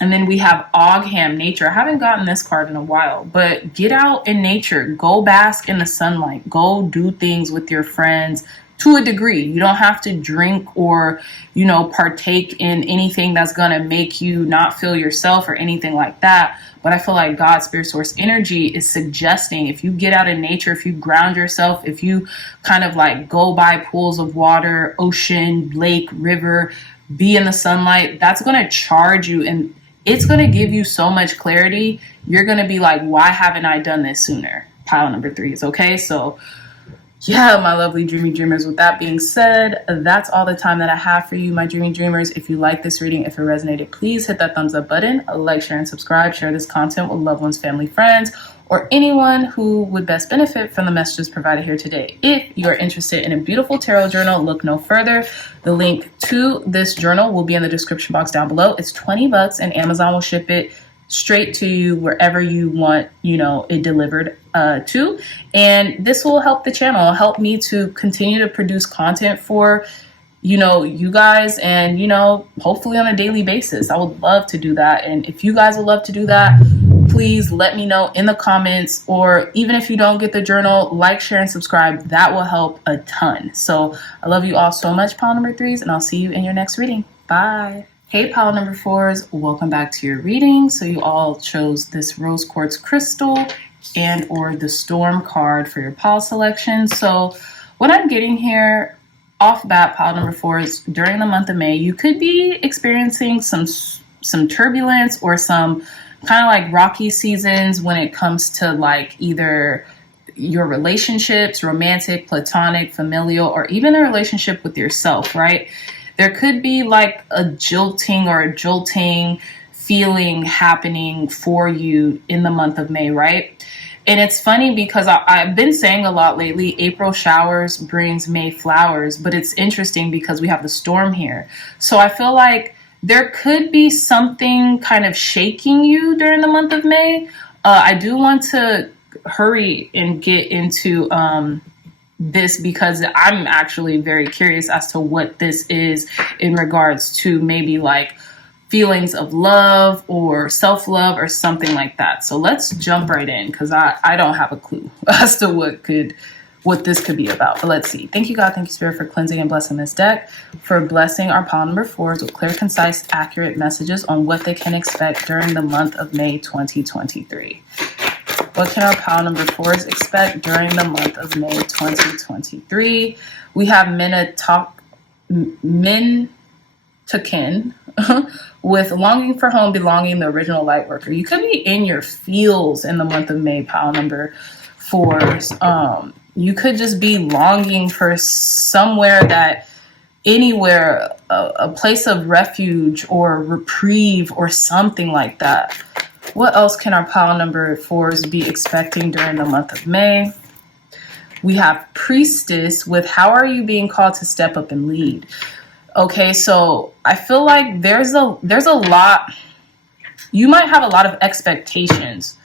And then we have Ogham, nature. I haven't gotten this card in a while, but get out in nature. Go bask in the sunlight. Go do things with your friends. To a degree, you don't have to drink or, partake in anything that's going to make you not feel yourself or anything like that. But I feel like God's spirit source energy is suggesting if you get out in nature, if you ground yourself, if you kind of like go by pools of water, ocean, lake, river, be in the sunlight, that's going to charge you and it's going to give you so much clarity. You're going to be like, why haven't I done this sooner? Pile number 3s. Okay. So yeah, my lovely dreamy dreamers, with that being said, that's all the time that I have for you, my dreamy dreamers. If you like this reading, if it resonated, please hit that thumbs up button, like, share, and subscribe. Share this content with loved ones, family, friends, or anyone who would best benefit from the messages provided here today. If you are interested in a beautiful tarot journal, look no further. The link to this journal will be in the description box down below. It's $20 and Amazon will ship it straight to you wherever you want, it delivered to. And this will help the channel, help me to continue to produce content for, you guys, and, hopefully on a daily basis. I would love to do that. And if you guys would love to do that, please let me know in the comments, or even if you don't get the journal, like, share, and subscribe. That will help a ton. So I love you all so much, pile number 3s, and I'll see you in your next reading. Bye. Hey, pile number 4s, welcome back to your reading. So you all chose this rose quartz crystal and or the storm card for your pile selection. So what I'm getting here off bat, pile number 4s, during the month of May, you could be experiencing some turbulence or some kind of like rocky seasons when it comes to like either your relationships, romantic, platonic, familial, or even a relationship with yourself, right? There could be like a jolting feeling happening for you in the month of May, right? And it's funny because I've been saying a lot lately, April showers brings May flowers, but it's interesting because we have the storm here. So I feel like there could be something kind of shaking you during the month of May. I do want to hurry and get into this because I'm actually very curious as to what this is in regards to maybe like feelings of love or self-love or something like that. So let's jump right in because I don't have a clue as to what this could be about. But let's see. Thank you, God. Thank you, Spirit, for cleansing and blessing this deck, for blessing our pile number 4s with clear, concise, accurate messages on what they can expect during the month of May 2023. What can our pile number 4s expect during the month of May 2023? We have men to kin with longing for home, belonging, the original light worker. You could be in your feels in the month of May, pile number 4s. You could just be longing for somewhere anywhere, a place of refuge or reprieve or something like that. What else can our pile number 4s be expecting during the month of May? We have Priestess with how are you being called to step up and lead? Okay, so I feel like there's a lot, you might have a lot of expectations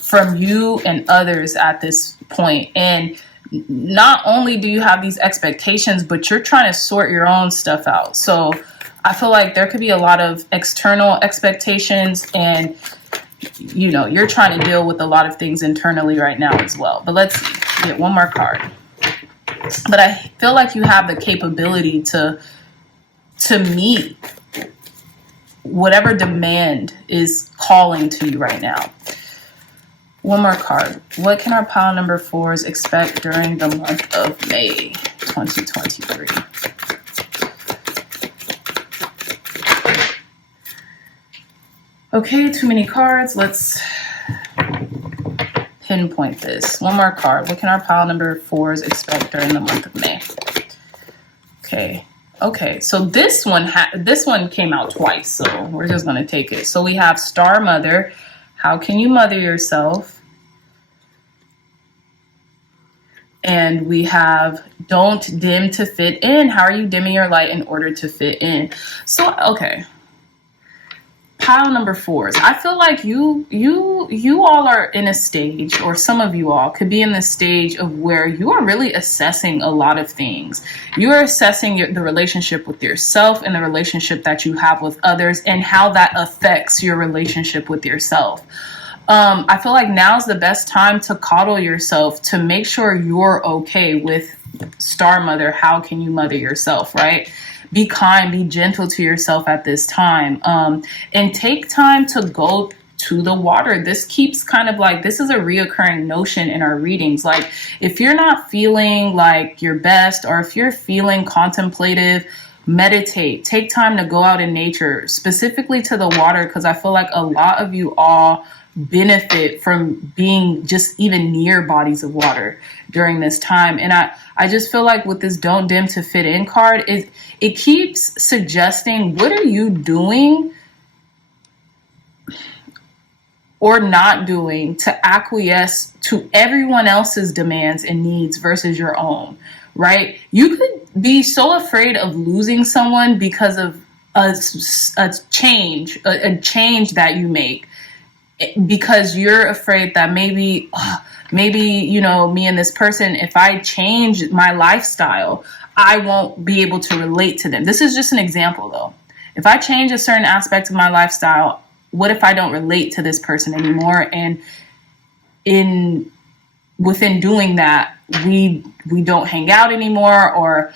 from you and others at this point. And not only do you have these expectations, but you're trying to sort your own stuff out. So I feel like there could be a lot of external expectations and, you're trying to deal with a lot of things internally right now as well. But let's get one more card. But I feel like you have the capability to meet whatever demand is calling to you right now. One more card. What can our pile number 4s expect during the month of May 2023? Okay, too many cards. Let's pinpoint this. One more card. What can our pile number 4s expect during the month of May? Okay. So this one came out twice, so we're just going to take it. So we have Star Mother. How can you mother yourself? And we have don't dim to fit in. How are you dimming your light in order to fit in? So, okay. Pile number 4s. I feel like you all are in a stage, or some of you all could be in the stage of where you are really assessing a lot of things. You are assessing the relationship with yourself and the relationship that you have with others and how that affects your relationship with yourself. I feel like now's the best time to coddle yourself, to make sure you're okay with Star Mother. How can you mother yourself, right? Be kind, be gentle to yourself at this time, and take time to go to the water. This keeps kind of like, this is a reoccurring notion in our readings. Like if you're not feeling like your best, or if you're feeling contemplative, meditate, take time to go out in nature, specifically to the water, because I feel like a lot of you all benefit from being just even near bodies of water during this time. And I just feel like with this don't dim to fit in card, it keeps suggesting, what are you doing or not doing to acquiesce to everyone else's demands and needs versus your own, right? You could be so afraid of losing someone because of a change that you make because you're afraid that maybe, you know, me and this person, if I change my lifestyle, I won't be able to relate to them. This is just an example though. If I change a certain aspect of my lifestyle, what if I don't relate to this person anymore? And within doing that, we don't hang out anymore, or,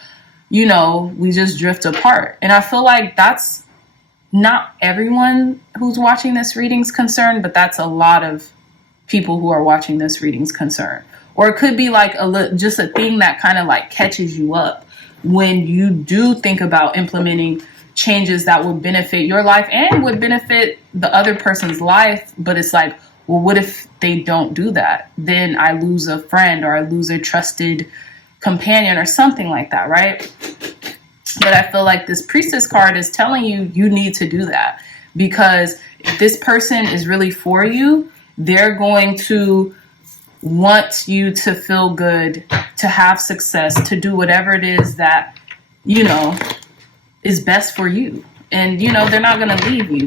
you know, we just drift apart. And I feel like that's not everyone who's watching this reading's concern, but that's a lot of people who are watching this reading's concern. Or it could be like just a thing that kind of like catches you up when you do think about implementing changes that would benefit your life and would benefit the other person's life. But it's like, well, what if they don't do that? Then I lose a friend, or I lose a trusted companion, or something like that, right? But I feel like this Priestess card is telling you, you need to do that, because if this person is really for you, they're going to want you to feel good, to have success, to do whatever it is that, you know, is best for you. And, you know, they're not going to leave you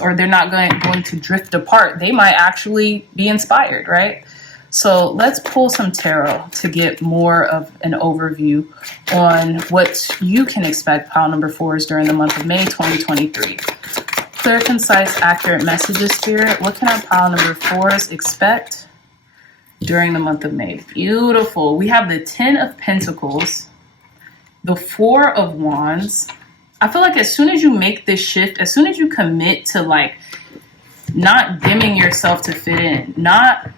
or they're not going to drift apart. They might actually be inspired, right? So let's pull some tarot to get more of an overview on what you can expect, pile number 4s, during the month of May 2023. Clear, concise, accurate messages, Spirit. What can our pile number 4s expect during the month of May? Beautiful. We have the 10 of Pentacles, the 4 of Wands. I feel like as soon as you make this shift, as soon as you commit to like not dimming yourself to fit in, not,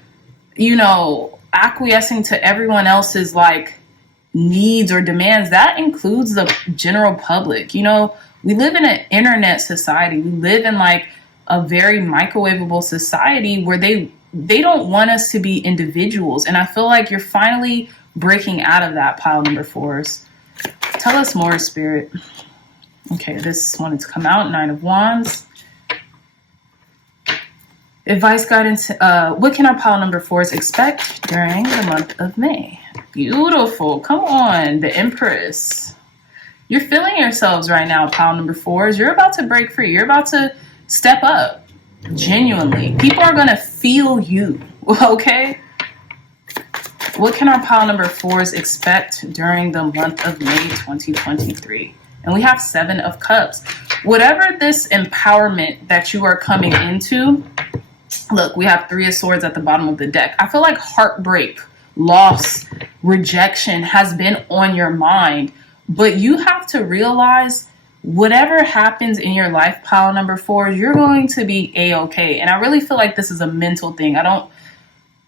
you know, acquiescing to everyone else's like needs or demands, that includes the general public. You know, we live in an internet society. We live in like a very microwavable society where they don't want us to be individuals. And I feel like you're finally breaking out of that, pile number 4s. Tell us more, Spirit. Okay, this wanted to come out, 9 of Wands. Advice, guidance. What can our pile number 4s expect during the month of May? Beautiful. Come on, the Empress. You're feeling yourselves right now, pile number 4s. You're about to break free. You're about to step up. Genuinely. People are going to feel you. Okay? What can our pile number 4s expect during the month of May 2023? And we have 7 of Cups. Whatever this empowerment that you are coming into, look, we have 3 of Swords at the bottom of the deck. I feel like heartbreak, loss, rejection has been on your mind. But you have to realize whatever happens in your life, pile number 4, you're going to be A-okay. And I really feel like this is a mental thing. I don't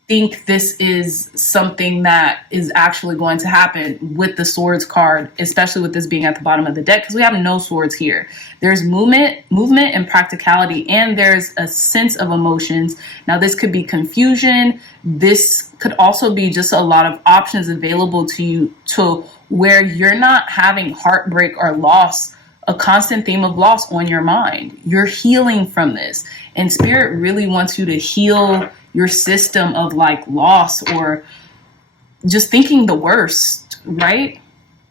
think this is something that is actually going to happen with the Swords card, especially with this being at the bottom of the deck, because we have no swords here. There's movement and practicality, and there's a sense of emotions. Now, this could be confusion. This could also be just a lot of options available to you to where you're not having heartbreak or loss, a constant theme of loss on your mind. You're healing from this, and Spirit really wants you to heal your system of like loss or just thinking the worst, right?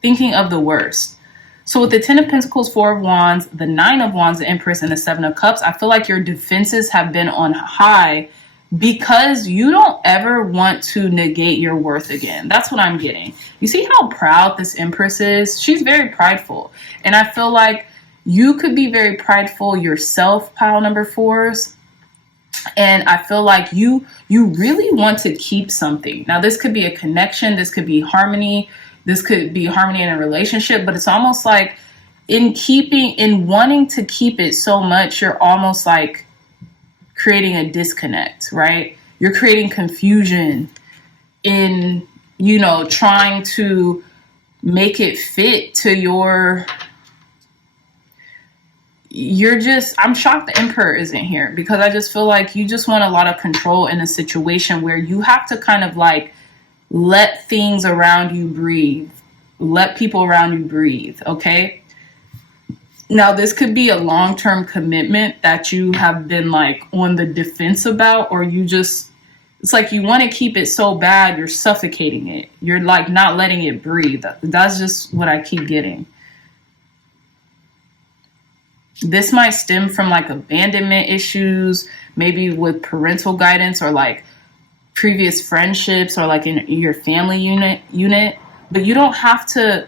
Thinking of the worst. So with the 10 of Pentacles, 4 of Wands, the 9 of Wands, the Empress, and the 7 of Cups, I feel like your defenses have been on high because you don't ever want to negate your worth again. That's what I'm getting. You see how proud this Empress is? She's very prideful. And I feel like you could be very prideful yourself, pile number 4s. And I feel like you really want to keep something. Now, this could be a connection. This could be harmony. This could be harmony in a relationship. But it's almost like in wanting to keep it so much, you're almost like creating a disconnect, right? You're creating confusion in, you know, trying to make it fit to I'm shocked the Emperor isn't here, because I just feel like you just want a lot of control in a situation where you have to kind of like let things around you breathe. Let people around you breathe, okay? Now, this could be a long-term commitment that you have been like on the defense about, or it's like you want to keep it so bad, you're suffocating it. You're like not letting it breathe. That's just what I keep getting. This might stem from like abandonment issues, maybe with parental guidance, or like previous friendships, or like in your family unit. But you don't have to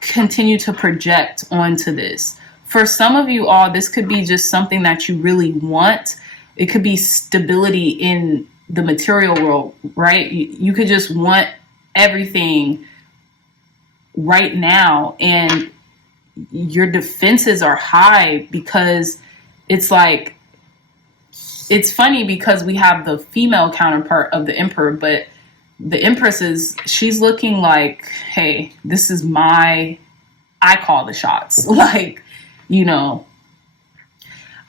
continue to project onto this. For some of you all, this could be just something that you really want. It could be stability in the material world, right? You could just want everything right now, and your defenses are high because it's like, it's funny because we have the female counterpart of the emperor, but the empress she's looking like, hey, this is I call the shots. Like,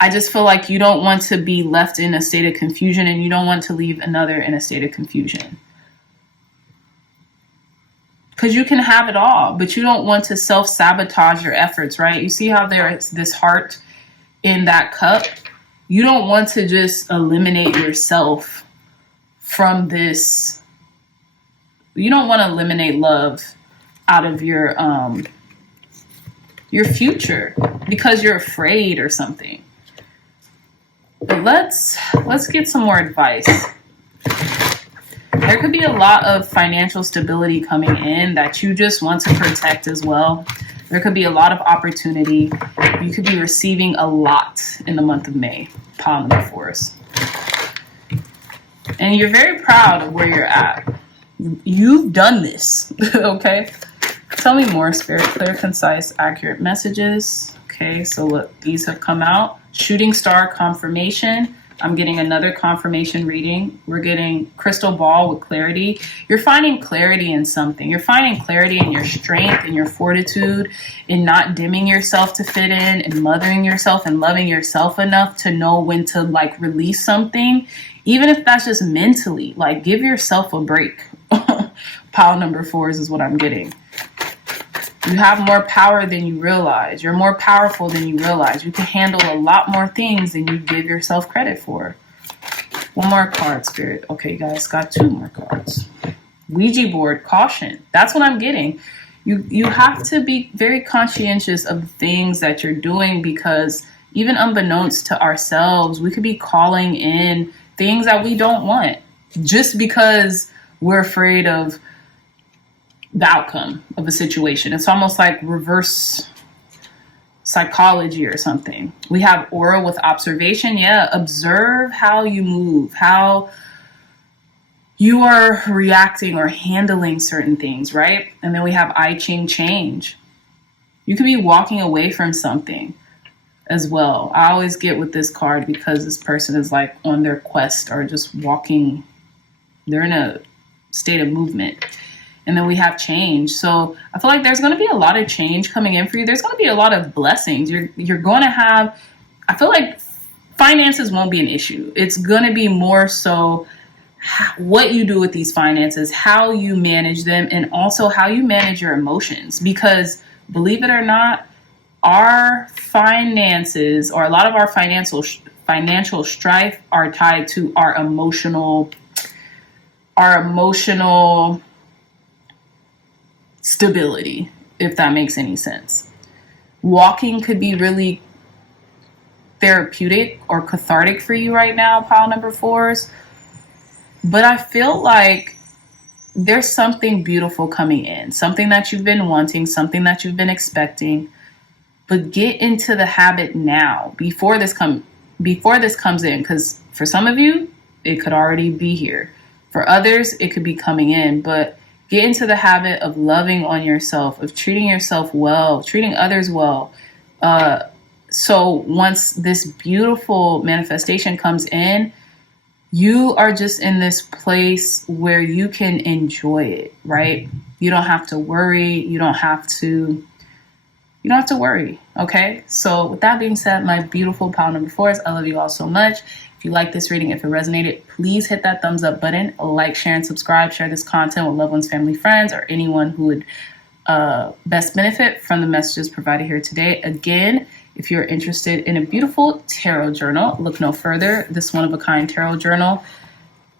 I just feel like you don't want to be left in a state of confusion, and you don't want to leave another in a state of confusion. Because you can have it all, but you don't want to self-sabotage your efforts, right? You see how there is this heart in that cup? You don't want to just eliminate yourself from this. You don't want to eliminate love out of your future because you're afraid or something. But let's get some more advice. There could be a lot of financial stability coming in that you just want to protect as well. There could be a lot of opportunity. You could be receiving a lot in the month of May, pile number 4s. And you're very proud of where you're at. You've done this, okay? Tell me more, Spirit. Clear, concise, accurate messages. Okay, so look, these have come out. Shooting star confirmation. I'm getting another confirmation reading. We're getting crystal ball with clarity. You're finding clarity in something. You're finding clarity in your strength and your fortitude, in not dimming yourself to fit in, and mothering yourself and loving yourself enough to know when to like release something, even if that's just mentally. Like, give yourself a break. Pile number 4s is what I'm getting. You have more power than you realize. You're more powerful than you realize. You can handle a lot more things than you give yourself credit for. One more card, Spirit. Okay, you guys got 2 more cards. Ouija board, caution. That's what I'm getting. You have to be very conscientious of things that you're doing, because even unbeknownst to ourselves, we could be calling in things that we don't want just because we're afraid of the outcome of a situation. It's almost like reverse psychology or something. We have aura with observation. Yeah, observe how you move, how you are reacting or handling certain things, right? And then we have I Ching change. You could be walking away from something as well. I always get with this card because this person is like on their quest or just walking. They're in a state of movement. And then we have change. So I feel like there's going to be a lot of change coming in for you. There's going to be a lot of blessings. You're going to have, I feel like finances won't be an issue. It's going to be more so what you do with these finances, how you manage them, and also how you manage your emotions. Because believe it or not, our finances, or a lot of our financial strife, are tied to our emotional stability, if that makes any sense. Walking could be really therapeutic or cathartic for you right now, pile number 4s. But I feel like there's something beautiful coming in, something that you've been wanting, something that you've been expecting. But get into the habit now, before this comes in, because for some of you, it could already be here. For others, it could be coming in, but get into the habit of loving on yourself, of treating yourself well, treating others well. So once this beautiful manifestation comes in, you are just in this place where you can enjoy it, right? You don't have to worry. You don't have to worry. Okay. So with that being said, my beautiful pile number 4s, I love you all so much. If you like this reading, if it resonated, please hit that thumbs up button, like, share, and subscribe. Share this content with loved ones, family, friends, or anyone who would best benefit from the messages provided here today. Again, if you're interested in a beautiful tarot journal, look no further. This one-of-a-kind tarot journal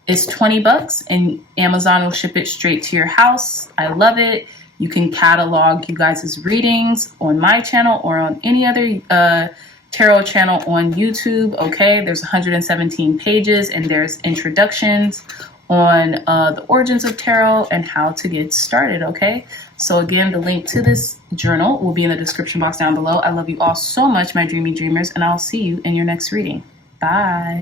is $20, and Amazon will ship it straight to your house. I love it. You can catalog you guys' readings on my channel or on any other tarot channel on YouTube. Okay, there's 117 pages, and there's introductions on the origins of tarot and how to get started. Okay, so again, the link to this journal will be in the description box down below. I love you all so much, my dreamy dreamers, and I'll see you in your next reading. Bye.